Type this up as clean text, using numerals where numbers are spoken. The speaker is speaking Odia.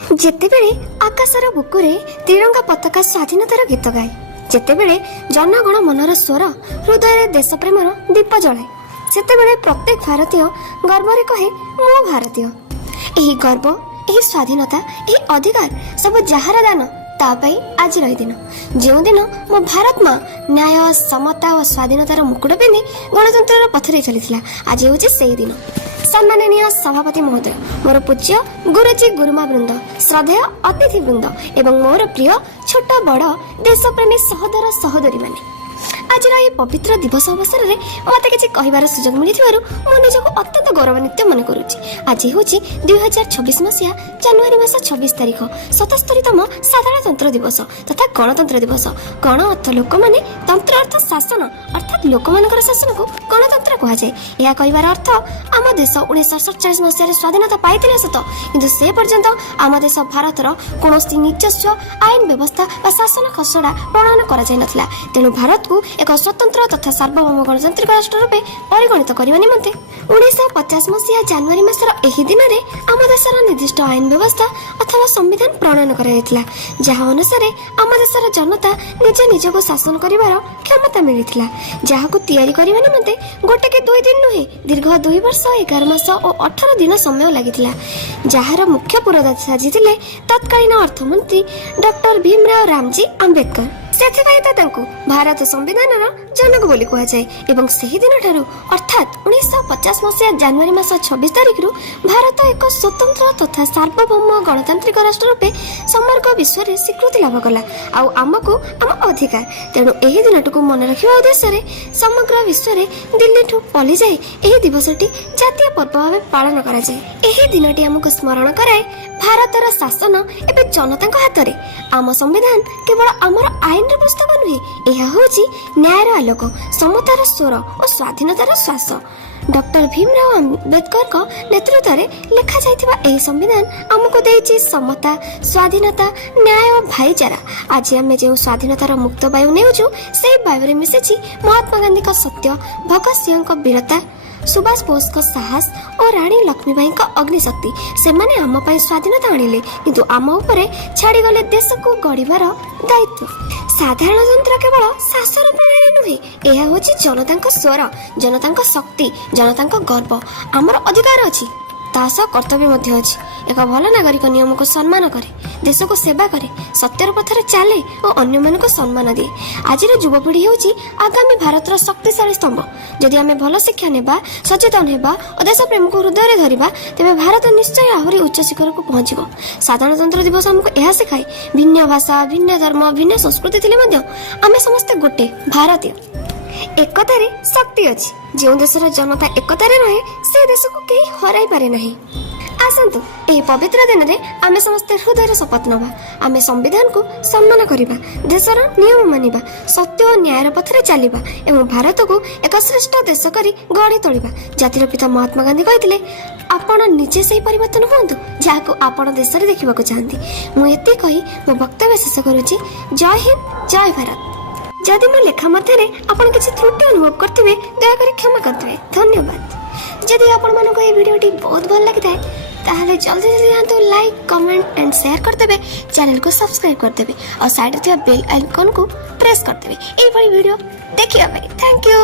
ଯେତେବେଳେ ଆକାଶର ବୁକୁରେ ତ୍ରିରଙ୍ଗା ପତାକା ସ୍ୱାଧୀନତାର ଗୀତ ଗାଏ, ଯେତେବେଳେ ଜନଗଣ ମନର ସ୍ୱର ହୃଦୟରେ ଦେଶ ପ୍ରେମର ଦୀପ ଜଳାଏ, ସେତେବେଳେ ପ୍ରତ୍ୟେକ ଭାରତୀୟ ଗର୍ବରେ କହେ ମୁଁ ଭାରତୀୟ। ଏହି ଗର୍ବ, ଏହି ସ୍ୱାଧୀନତା, ଏହି ଅଧିକାର ସବୁ ଯାହାର ଦାନ ତା ପାଇଁ ଆଜିର ଏହି ଦିନ। ଯେଉଁଦିନ ମୋ ଭାରତ ମା ନ୍ୟାୟ, ସମତା ଓ ସ୍ୱାଧୀନତାର ମୁକୁଟ ପିନ୍ଧି ଗଣତନ୍ତ୍ରର ପଥରେ ଚାଲିଥିଲା, ଆଜି ହେଉଛି ସେହି ଦିନ। ସମ୍ମାନନୀୟ ସଭାପତି ମହୋଦୟ, ମୋର ପୂଜ୍ୟ ଗୁରୁଜୀ ଗୁରୁମା ବୃନ୍ଦ, ଶ୍ରଦ୍ଧେୟ ଅତିଥି ବୃନ୍ଦ ଏବଂ ମୋର ପ୍ରିୟ ଛୋଟ ବଡ଼ ଦେଶପ୍ରେମୀ ସହୋଦର ସହୋଦରୀମାନେ, ଆଜିର ଏହି ପବିତ୍ର ଦିବସ ଅବସରରେ ମୋତେ କିଛି କହିବାର ସୁଯୋଗ ମିଳିଥିବାରୁ ମୁଁ ନିଜକୁ ଅତ୍ୟନ୍ତ ଗୌରବାନ୍ୱିତ ମନେ କରୁଛି। ଆଜି ହେଉଛି 2026 ମସିହା ଜାନୁଆରୀ ମାସ 26 ତାରିଖ, 77ତମ ସାଧାରଣତନ୍ତ୍ର ଦିବସ ତଥା ଗଣତନ୍ତ୍ର ଦିବସ। ଗଣ ଅର୍ଥ ଲୋକମାନେ, ତନ୍ତ୍ର ଅର୍ଥ ଶାସନ, ଅର୍ଥାତ୍ ଲୋକମାନଙ୍କର ଶାସନକୁ ଗଣତନ୍ତ୍ର କୁହାଯାଏ। ଏହା କହିବାର ଅର୍ଥ ଆମ ଦେଶ 1947 ମସିହାରେ ସ୍ୱାଧୀନତା ପାଇଥିଲା ସତ, କିନ୍ତୁ ସେ ପର୍ଯ୍ୟନ୍ତ ଆମ ଦେଶ ଭାରତର କୌଣସି ନିଜସ୍ୱ ଆଇନ ବ୍ୟବସ୍ଥା ବା ଶାସନ ଖସଡ଼ା ପ୍ରଣୟନ କରାଯାଇନଥିଲା। ତେଣୁ ଭାରତକୁ ଏକ ସ୍ୱତନ୍ତ୍ର ତଥା ସାର୍ବଭୌମ ଗଣତାନ୍ତ୍ରିକ ରାଷ୍ଟ୍ର ରୂପେ ପରିଗଣିତ କରିବା ନିମନ୍ତେ 1950 ମସିହା ଜାନୁଆରୀ ମାସର ଏହି ଦିନରେ ଆମ ଦେଶର ନିର୍ଦ୍ଦିଷ୍ଟ ଆଇନ ବ୍ୟବସ୍ଥା ଅଥବା ସମ୍ବିଧାନ ପ୍ରଣୟନ କରାଯାଇଥିଲା, ଯାହା ଅନୁସାରେ ଆମ ଦେଶର ଜନତା ନିଜ ନିଜକୁ ଶାସନ କରିବାର କ୍ଷମତା ମିଳିଥିଲା, ଯାହାକୁ ତିଆରି କରିବା ନିମନ୍ତେ ଗୋଟେ କି 2 ଦିନ ନୁହେଁ, ଦୀର୍ଘ 2 ବର୍ଷ 11 ମାସ ଓ 18 ଦିନ ସମୟ ଲାଗିଥିଲା, ଯାହାର ମୁଖ୍ୟ ପୁରୋଧା ସାଜିଥିଲେ ତତ୍କାଳୀନ ଅର୍ଥମନ୍ତ୍ରୀ ଡକ୍ଟର ଭୀମରାଓ ରାମଜୀ ଆମ୍ବେଦକର। ସେଥିପାଇଁ ତ ତାଙ୍କୁ ଭାରତ ସମ୍ବିଧାନର ଜନକ ବୋଲି କୁହାଯାଏ ଏବଂ ସେହି ଦିନଠାରୁ ଅର୍ଥାତ୍ 1950 ମସିହା ଜାନୁଆରୀ ମାସ 26 ତାରିଖରୁ ଭାରତ ଏକ ସ୍ୱତନ୍ତ୍ର ତଥା ସାର୍ବଭୌମ ଗଣତାନ୍ତ୍ରିକ ରାଷ୍ଟ୍ର ରୂପେ ସମଗ୍ର ବିଶ୍ୱରେ ସ୍ୱୀକୃତି ଲାଭ କଲା। ଆଉ ଆମକୁ ଆମ ଅଧିକାର, ତେଣୁ ଏହି ଦିନଟିକୁ ମନେ ରଖିବା ଉଦ୍ଦେଶ୍ୟରେ ସମଗ୍ର ବିଶ୍ୱରେ ଦିଲ୍ଲୀଠୁ ପଲ୍ଲୀ ଯାଏ ଏହି ଦିବସଟି ଜାତୀୟ ପର୍ବ ଭାବେ ପାଳନ କରାଯାଏ। ଏହି ଦିନଟି ଆମକୁ ସ୍ମରଣ କରାଏ ଭାରତର ଶାସନ ଏବେ ଜନତାଙ୍କ ହାତରେ। ଆମ ସମ୍ବିଧାନ କେବଳ ଆମର ଆଇନର ପୁସ୍ତକ ନୁହେଁ, ଏହା ହେଉଛି ନ୍ୟାୟର ଆଲୋକ, ସମତାର ସ୍ୱର ଓ ସ୍ୱାଧୀନତାର ଶ୍ୱାସ। ଡକ୍ଟର ଭୀମରାଓ ଆମ୍ବେଦକରଙ୍କ ନେତୃତ୍ୱରେ ଲେଖାଯାଇଥିବା ଏହି ସମ୍ବିଧାନ ଆମକୁ ଦେଇଛି ସମତା, ସ୍ୱାଧୀନତା, ନ୍ୟାୟ ଓ ଭାଇଚାରା। ଆଜି ଆମେ ଯେଉଁ ସ୍ୱାଧୀନତାର ମୁକ୍ତ ବାୟୁ ନେଉଛୁ, ସେହି ବାୟୁରେ ମିଶିଛି ମହାତ୍ମା ଗାନ୍ଧୀଙ୍କ ସତ୍ୟ, ଭଗତ ସିଂହଙ୍କ ବୀରତା, ସୁଭାଷ ବୋଷଙ୍କ ସାହସ ଓ ରାଣୀ ଲକ୍ଷ୍ମୀବାଈଙ୍କ ଅଗ୍ନିଶକ୍ତି। ସେମାନେ ଆମ ପାଇଁ ସ୍ୱାଧୀନତା ଆଣିଲେ, କିନ୍ତୁ ଆମ ଉପରେ ଛାଡ଼ିଗଲେ ଦେଶକୁ ଗଢ଼ିବାର ଦାୟିତ୍ୱ। ସାଧାରଣତନ୍ତ୍ର କେବଳ ଶାସନ ପ୍ରଣାଳୀ ନୁହେଁ, ଏହା ହେଉଛି ଜନତାଙ୍କ ସ୍ୱର, ଜନତାଙ୍କ ଶକ୍ତି, ଜନତାଙ୍କ ଗର୍ବ। ଆମର ଅଧିକାର ଅଛି, ତା ସହ କର୍ତ୍ତବ୍ୟ ମଧ୍ୟ ଅଛି। ଏକ ଭଲ ନାଗରିକ ନିୟମକୁ ସମ୍ମାନ କରେ, ଦେଶକୁ ସେବା କରେ, ସତ୍ୟର ପଥରେ ଚାଲେ ଓ ଅନ୍ୟମାନଙ୍କୁ ସମ୍ମାନ ଦିଏ। ଆଜିର ଯୁବପିଢ଼ି ହେଉଛି ଆଗାମୀ ଭାରତର ଶକ୍ତିଶାଳୀ ସ୍ତମ୍ଭ। ଯଦି ଆମେ ଭଲ ଶିକ୍ଷା ନେବା, ସଚେତନ ହେବା ଓ ଦେଶ ପ୍ରେମକୁ ହୃଦୟରେ ଧରିବା, ତେବେ ଭାରତ ନିଶ୍ଚୟ ଆହୁରି ଉଚ୍ଚ ଶିଖରକୁ ପହଞ୍ଚିବ। ସାଧାରଣତନ୍ତ୍ର ଦିବସ ଆମକୁ ଏହା ଶିଖାଏ, ଭିନ୍ନ ଭାଷା, ଭିନ୍ନ ଧର୍ମ, ଭିନ୍ନ ସଂସ୍କୃତି ଥିଲେ ମଧ୍ୟ ଆମେ ସମସ୍ତେ ଗୋଟେ ଭାରତୀୟ। ଏକତାରେ ଶକ୍ତି ଅଛି। ଯେଉଁ ଦେଶର ଜନତା ଏକତାରେ ରହେ, ସେ ଦେଶକୁ କେହି ହରାଇ ପାରେ ନାହିଁ। ଆସନ୍ତୁ ଏହି ପବିତ୍ର ଦିନରେ ଆମେ ସମସ୍ତେ ହୃଦୟରେ ଶପଥ ନେବା, ଆମେ ସମ୍ବିଧାନକୁ ସମ୍ମାନ କରିବା, ଦେଶର ନିୟମ ମାନିବା, ସତ୍ୟ ଓ ନ୍ୟାୟର ପଥରେ ଚାଲିବା ଏବଂ ଭାରତକୁ ଏକ ଶ୍ରେଷ୍ଠ ଦେଶ କରି ଗଢ଼ି ତୋଳିବା। ଜାତିର ପିତା ମହାତ୍ମା ଗାନ୍ଧୀ କହିଥିଲେ, ଆପଣ ନିଜେ ସେହି ପରିବର୍ତ୍ତନ ହୁଅନ୍ତୁ ଯାହାକୁ ଆପଣ ଦେଶରେ ଦେଖିବାକୁ ଚାହାନ୍ତି। ମୁଁ ଏତିକି କହି ମୋ ବକ୍ତବ୍ୟ ଶେଷ କରୁଛି। ଜୟ ହିନ୍ଦ, ଜୟ ଭାରତ। ଯଦି ମୋ ଲେଖା ମଧ୍ୟରେ ଆପଣ କିଛି ତ୍ରୁଟି ଅନୁଭବ କରିଥିବେ, ଦୟାକରି କ୍ଷମା କରିଦେବେ। ଧନ୍ୟବାଦ। ଯଦି ଆପଣମାନଙ୍କୁ ଏହି ଭିଡ଼ିଓଟି ବହୁତ ଭଲ ଲାଗିଥାଏ, ତାହେଲେ ଜଲ୍ଦି ଯାଆନ୍ତୁ, ଲାଇକ୍, କମେଣ୍ଟ ଆଣ୍ଡ ସେୟାର କରିଦେବେ, ଚ୍ୟାନେଲକୁ ସବସ୍କ୍ରାଇବ୍ କରିଦେବେ ଆଉ ସାଇଡ଼ରେ ଥିବା ବେଲ୍ ଆଇକନ୍କୁ ପ୍ରେସ୍ କରିଦେବେ ଏଇଭଳି ଭିଡ଼ିଓ ଦେଖିବା ପାଇଁ। Thank you.